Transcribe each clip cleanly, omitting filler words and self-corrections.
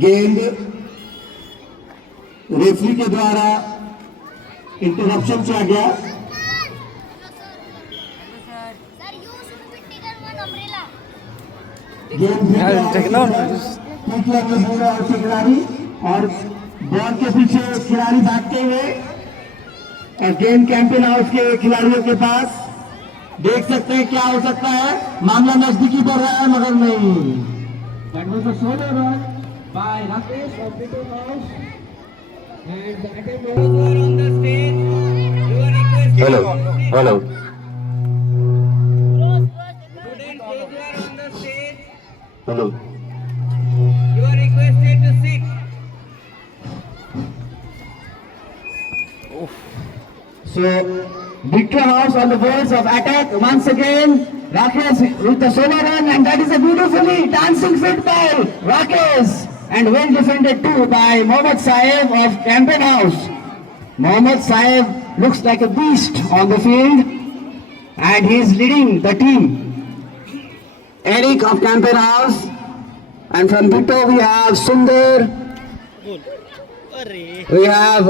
गेंद रेफरी के द्वारा इंटरप्शन किया गया। खिलाड़ी और बॉल के पीछे खिलाड़ी भागते हुए और गेंद कैंपेन हाउस के खिलाड़ियों के पास। देख सकते हैं क्या हो सकता है, मामला नजदीकी बढ़ रहा है मगर नहीं। That was a solo run by Rakesh of Peter House. And the attempt was on the stage. Hello. Hello. Students, those who are on the stage. Hello. You are requested to sit. So, Victor House on the verge of attack once again. Rakesh with the solo run, and that is a beautifully dancing fit by Rakesh, and well defended too by Mohammad Saeb of Campaign House. Mohammad Saeb looks like a beast on the field, and he is leading the team. Eric of Campaign House, and from Victor we have Sundar, we have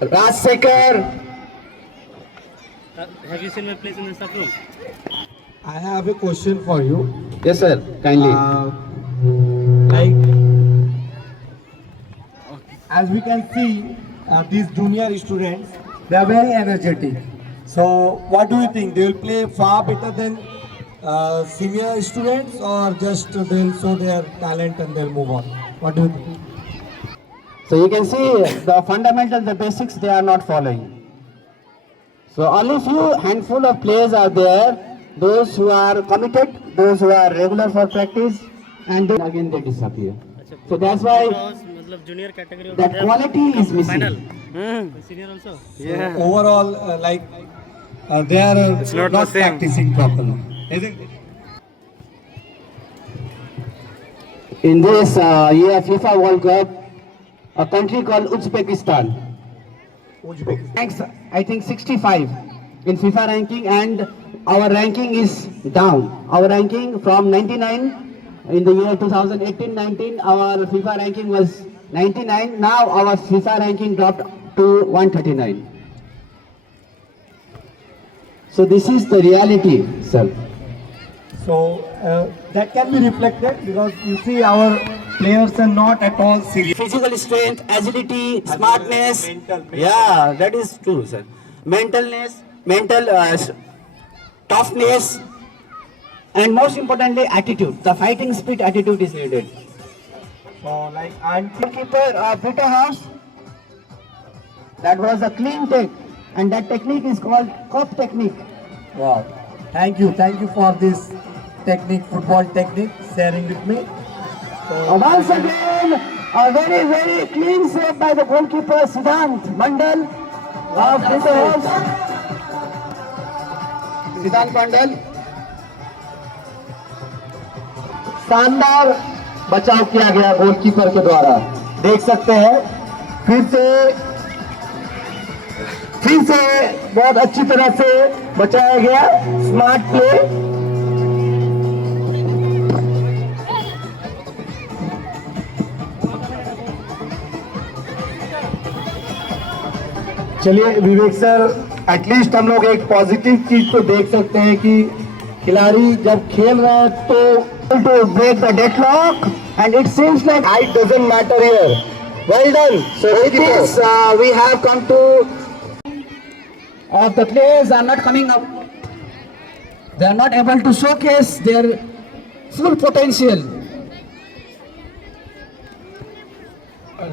Rajsekhar. Have you seen my place in the sub room? I have a question for you. Yes, sir. Kindly. Like, as we can see, these junior students, they are very energetic. So, what do you think? They will play far better than senior students, or just they will show their talent and they'll move on? What do you think? So you can see the fundamentals, the basics, they are not following. So only few handful of players are there, those who are committed, those who are regular for practice, and then again they disappear. So that's why Junior category that quality is missing. final. Senior also. So overall, they are not practicing properly, isn't it? In this year FIFA World Cup, a country called Uzbekistan ranks, I think 65 in FIFA ranking, and our ranking is down. Our ranking from 99 in the year 2018-19, our FIFA ranking was 99. Now our FIFA ranking dropped to 139. So this is the reality, sir. So that can be reflected because you see our players are not at all serious. Physical strength, agility, smartness. Yeah, that is true, sir. Mental toughness, and most importantly, attitude. The fighting spirit attitude is needed. So and Keeper Peter House. That was a clean take, and that technique is called cup technique. wow, thank you for this technique, football technique, sharing with me. Once again, a very clean save by the goalkeeper Siddhant Mandal of Peter House. Siddhant Mandal. शानदार बचाव किया गया goalkeeper के द्वारा, देख सकते हैं। फिर से बहुत अच्छी तरह से बचाया गया, स्मार्ट प्ले। चलिए विवेक सर, एटलीस्ट हम लोग एक पॉजिटिव चीज तो देख सकते हैं कि खिलाड़ी जब खेल रहे हैं तो to break the deadlock, and it seems like height doesn't matter here. Well done. So with this we have come to the players are not coming up. They are not able to showcase their full potential.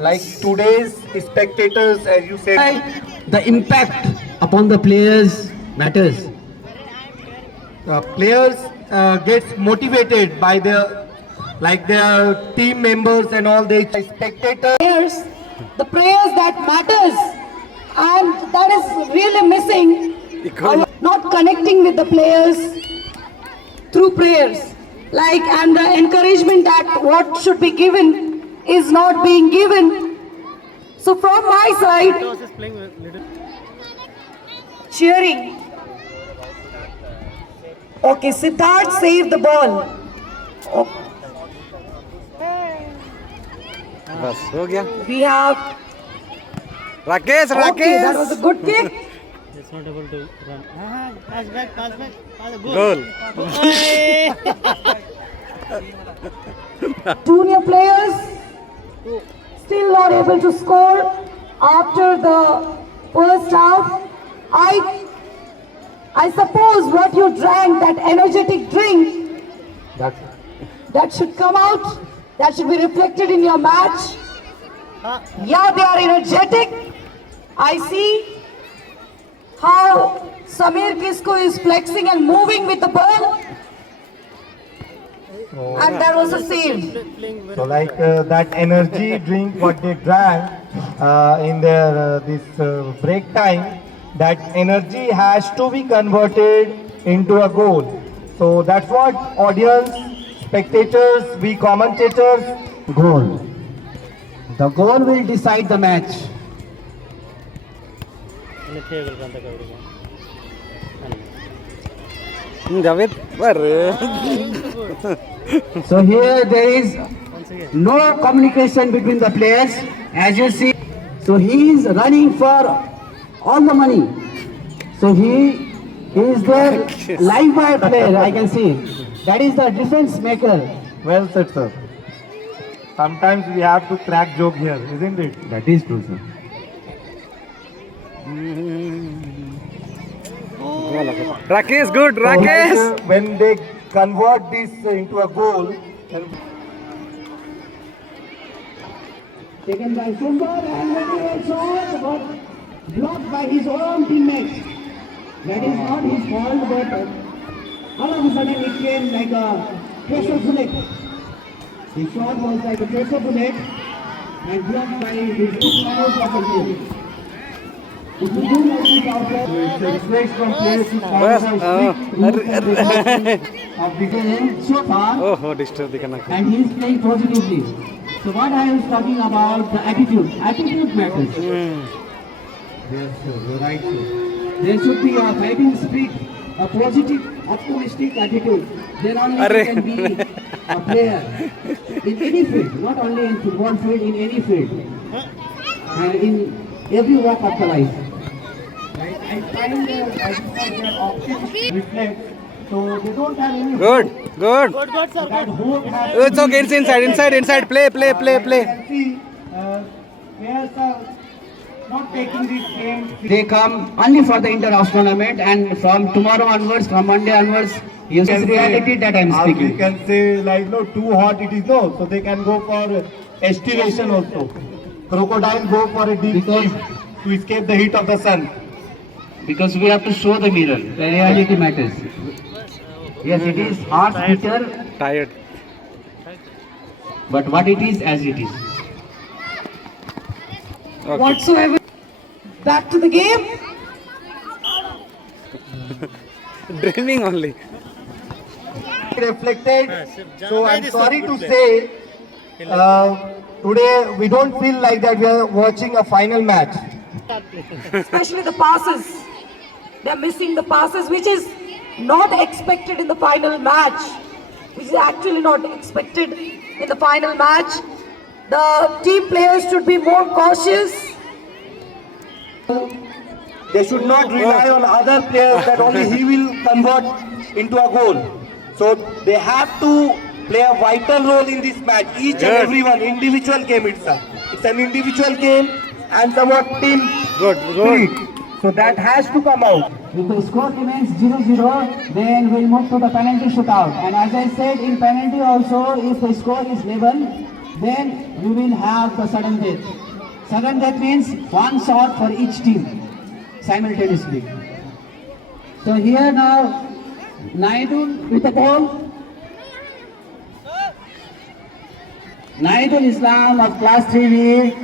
Like today's spectators, as you said, The impact upon the players matters. players gets motivated by their team members and all the spectators. The prayers that matters, and that is really missing. Not connecting with the players through prayers, and the encouragement that what should be given is not being given. So from my side, cheering. Okay, Siddharth saved the ball. बस हो गया. We have. Rakesh Okay, that was a good kick. It's not able to run. Pass back, pass back. Pass, goal. Junior players still not able to score after the first half. I suppose what you drank, that energetic drink, that should come out, that should be reflected in your match. Yeah, they are energetic. I see how Samir Kisko is flexing and moving with the ball. And that was a save. So like that energy drink what they drank in their this break time, that energy has to be converted into a goal. So that's what audience, spectators, we commentators. Goal. The goal will decide the match. Javed पर So here there is Once again. no communication between the players, as you see. So he is running for all the money. So he is the live wire player, I can see. That is the difference maker. Well said, sir. Sometimes we have to crack joke here, isn't it? That is true, sir. Rakesh good Rakesh Like, when they convert this into a goal, then Taken by Sundar and the shot, but blocked by his own teammates. That is not his fault, but all of a sudden it came like a pressure bullet. The shot was like a pressure bullet and blocked by his teammates of the team. If you do like this outside, it's expects from players to follow बस the strict of the game so far. ओहो disturb दिखाना And he is playing positively. So what I was talking about, the attitude. Attitude matters. Yes, sir. You're right, sir. There should be a fighting spirit, a positive, optimistic attitude. Then only Arre. you can be a player in any field, not only in football field, in any field, and in every walk of the life. right, I find their options reflect, so they don't have any good good Good, good, sir. that hope has. It's okay inside play You can see players are not taking this game. They come only for the inter-house tournament, and from tomorrow onwards, from Monday onwards, this is reality that I am We speaking. can say like no, too hot it is no, so they can go for estivation also. Crocodile go for a deep Because- sleep to escape the heat of the sun. Because we have to show the mirror. The reality matters. Yes, it is hard, bitter, tired but what it is, as it is. Whatsoever. Back to the game. Dreaming only Reflected. Yes, So I'm Javed is a sorry good to player. say, today we don't feel like that we are watching a final match. Especially the passes. They're missing the passes, which is not expected in the final match. Which is actually not expected in the final match. The team players should be more cautious. They should not rely on other players that only he will convert into a goal. So they have to play a vital role in this match. Each and Good. everyone, individual game it's an individual game and somewhat team good spirit. So that has to come out. If the score remains 0-0, then we'll move to the penalty shootout. And as I said, in penalty also, if the score is level, then we will have the sudden death. Sudden death means one shot for each team simultaneously. So here now, Naidul with the ball. Naidul Islam of class 3B.